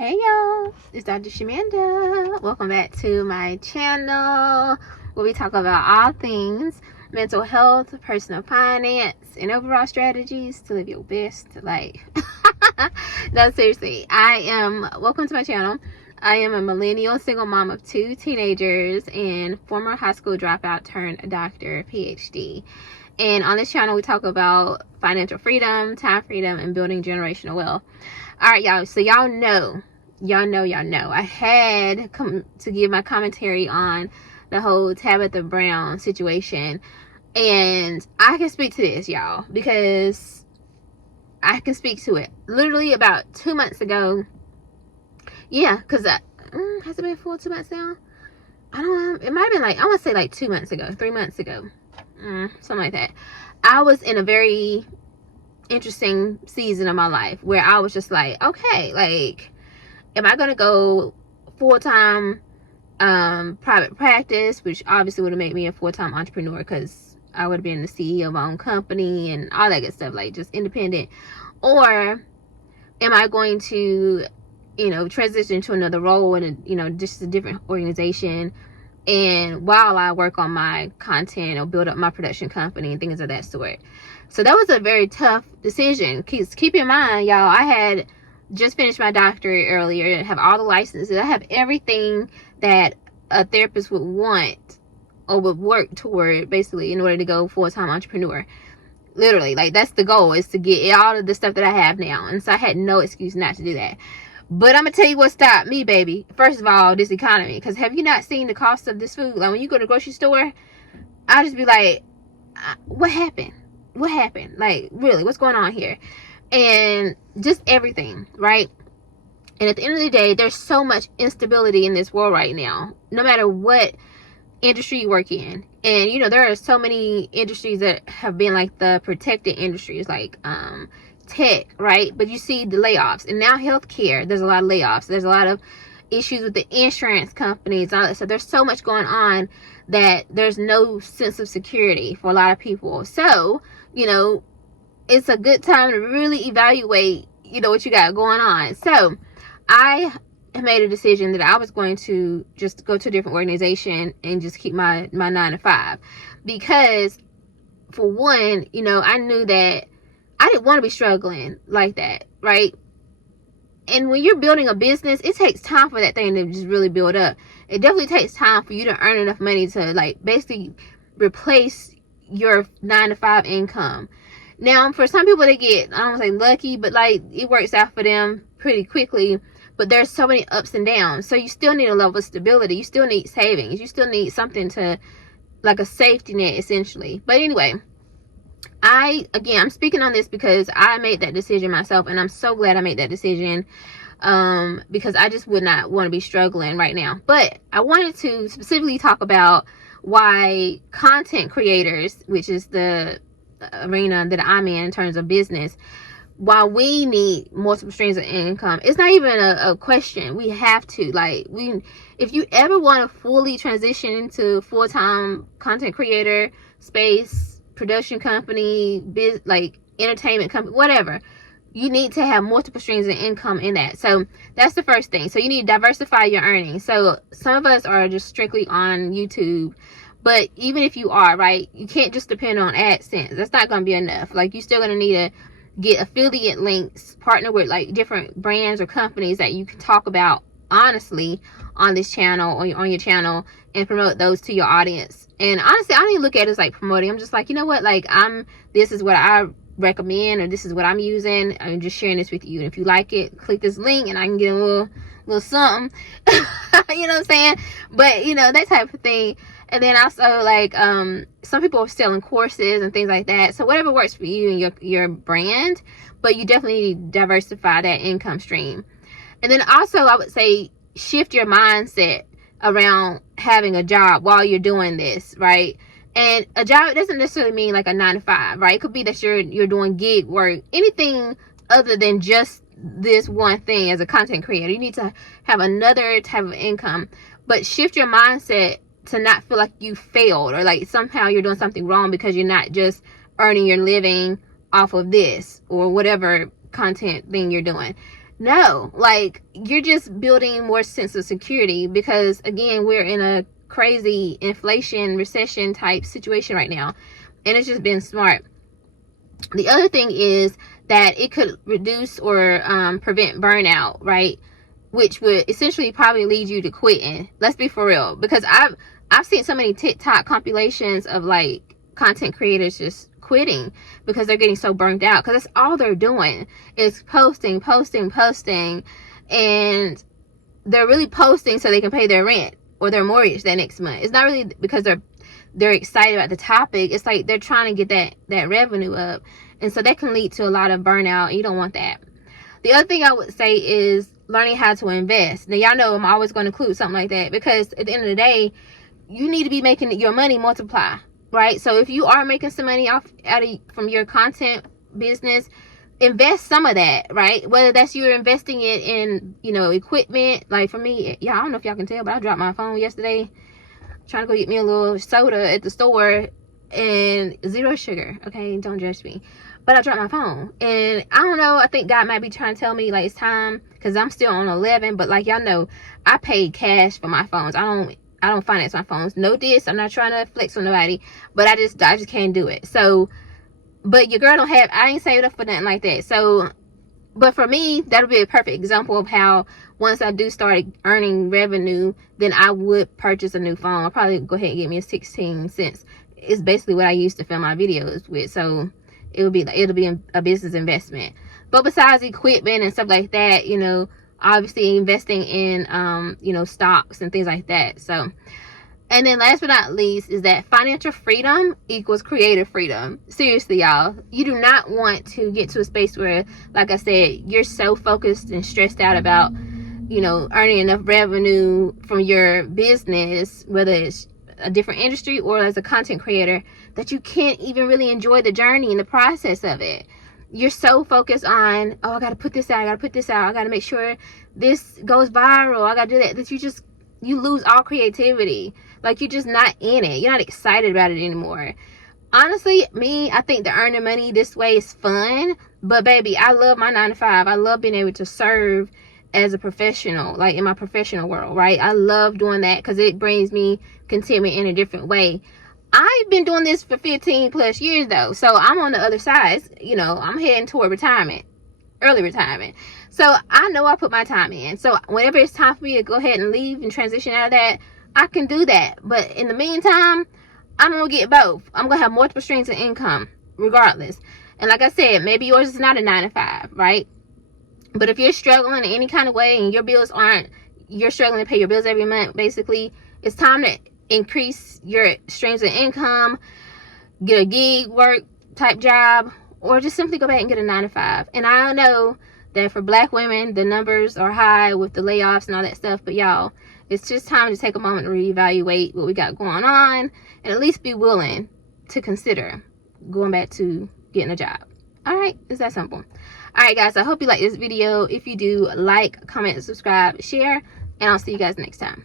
Hey y'all, it's Dr. Shamanda. Welcome back to my channel where we talk about all things mental health, personal finance, and overall strategies to live your best life. No, seriously, welcome to my channel. I am a millennial single mom of 2 teenagers and former high school dropout turned doctor, PhD. And on this channel, we talk about financial freedom, time freedom, and building generational wealth. All right, y'all. So y'all know. I had come to give my commentary on the whole Tabitha Brown situation. And I can speak to this, y'all, because I can speak to it. Literally about 2 months ago. Yeah, because has it been full 2 months now? I don't know. It might have been I want to say 2 months ago, 3 months ago. Something like that. I was in a very interesting season of my life where I was just like, okay, am I gonna go full-time private practice, which obviously would have made me a full-time entrepreneur because I would have been the CEO of my own company and all that good stuff, just independent, or am I going to transition to another role in just a different organization, and while I work on my content or build up my production company and things of that sort. So that was a very tough decision. Keep in mind, y'all, I had just finished my doctorate earlier. I have all the licenses. I have everything that a therapist would want or would work toward, basically, in order to go full-time entrepreneur. Literally, that's the goal, is to get all of the stuff that I have now. And so I had no excuse not to do that. But I'm going to tell you what stopped me, baby. First of all, this economy. Because have you not seen the cost of this food? When you go to the grocery store, I just be like, what happened? What happened? Really, what's going on here? And just everything, right? And at the end of the day, there's so much instability in this world right now, no matter what industry you work in. And, there are so many industries that have been the protected industries, tech, right? But you see the layoffs, and now healthcare, there's a lot of layoffs. There's a lot of issues with the insurance companies, all that stuff. There's so much going on that there's no sense of security for a lot of people. So, it's a good time to really evaluate, what you got going on. So I made a decision that I was going to just go to a different organization and just keep my 9 to 5, because for one, I knew that I didn't want to be struggling like that, right? And when you're building a business, it takes time for that thing to just really build up. It definitely takes time for you to earn enough money to basically replace your 9 to 5 income. Now, for some people, they get, I don't want to say lucky, but it works out for them pretty quickly. But there's so many ups and downs. So you still need a level of stability. You still need savings. You still need something to, a safety net, essentially. But anyway, I'm speaking on this because I made that decision myself, and I'm so glad I made that decision, because I just would not want to be struggling right now. But I wanted to specifically talk about why content creators, which is the arena that I'm in terms of business, why we need multiple streams of income. It's not even a question. We have to. If you ever want to fully transition into full-time content creator space, production company, entertainment company, whatever, you need to have multiple streams of income in that. So that's the first thing. So you need to diversify your earnings. So some of us are just strictly on YouTube, but even if you are, right, you can't just depend on AdSense. That's not going to be enough. You're still going to need to get affiliate links, partner with different brands or companies that you can talk about honestly on this channel or on your channel, and promote those to your audience. And honestly, I don't even look at it as promoting. I'm just you know what, this is what I recommend, or this is what I'm using. I'm just sharing this with you. And if you like it, click this link and I can get a little something. You know what I'm saying? But that type of thing. And then also some people are selling courses and things like that. So whatever works for you and your brand, but you definitely need to diversify that income stream. And then also I would say shift your mindset around having a job while you're doing this, right? And a job doesn't necessarily mean a 9 to 5, right? It could be that you're doing gig work, anything other than just this one thing. As a content creator, you need to have another type of income, but shift your mindset to not feel like you failed, or somehow you're doing something wrong because you're not just earning your living off of this or whatever content thing you're doing. No, like, you're just building more sense of security, because again, we're in a crazy inflation recession type situation right now, and it's just been smart. The other thing is that it could reduce or prevent burnout, right? Which would essentially probably lead you to quitting. Let's be for real, because I've seen so many TikTok compilations of like content creators just quitting because they're getting so burnt out, because that's all they're doing is posting, and they're really posting so they can pay their rent or their mortgage that next month. It's not really because they're excited about the topic. It's like they're trying to get that revenue up, and so that can lead to a lot of burnout. You don't want that. The other thing I would say is learning how to invest. Now, y'all know I'm always going to include something like that, because at the end of the day, you need to be making your money multiply, right? So if you are making some money from your content business, invest some of that, right? Whether that's you're investing it in, equipment. Like for me, I don't know if y'all can tell, but I dropped my phone yesterday trying to go get me a little soda at the store, and 0 sugar. Okay, don't judge me, but I dropped my phone, and I don't know, I think God might be trying to tell me like it's time, because I'm still on 11. But like y'all know, I paid cash for my phones. I don't finance my phones. No diss, I'm not trying to flex on nobody, but I just can't do it. So, but your girl I ain't saved up for nothing like that. So, but for me, that'll be a perfect example of how once I do start earning revenue, then I would purchase a new phone. I'll probably go ahead and get me a 16 cents. It's basically what I used to film my videos with. So it'll be a business investment. But besides equipment and stuff like that, obviously investing in stocks and things like that. So, and then last but not least is that financial freedom equals creative freedom. Seriously, y'all. You do not want to get to a space where, like I said, you're so focused and stressed out about, earning enough revenue from your business, whether it's a different industry or as a content creator, that you can't even really enjoy the journey and the process of it. You're so focused on, oh, I got to put this out. I got to make sure this goes viral. I got to do that. That you lose all creativity. Like, you're just not in it. You're not excited about it anymore. Honestly, I think the earning money this way is fun. But baby, I love my 9 to 5. I love being able to serve as a professional, like in my professional world, right? I love doing that because it brings me contentment in a different way. I've been doing this for 15 plus years though. So I'm on the other side. I'm heading toward retirement, early retirement. So I know I put my time in. So whenever it's time for me to go ahead and leave and transition out of that, I can do that. But in the meantime, I'm going to get both. I'm going to have multiple streams of income regardless. And like I said, maybe yours is not a 9 to 5, right? But if you're struggling in any kind of way and you're struggling to pay your bills every month, basically, it's time to increase your streams of income, get a gig work type job, or just simply go back and get a 9 to 5. And I know that for Black women, the numbers are high with the layoffs and all that stuff. But y'all, it's just time to take a moment to reevaluate what we got going on and at least be willing to consider going back to getting a job. All right, it's that simple. All right, guys, I hope you like this video. If you do, like, comment, subscribe, share, and I'll see you guys next time.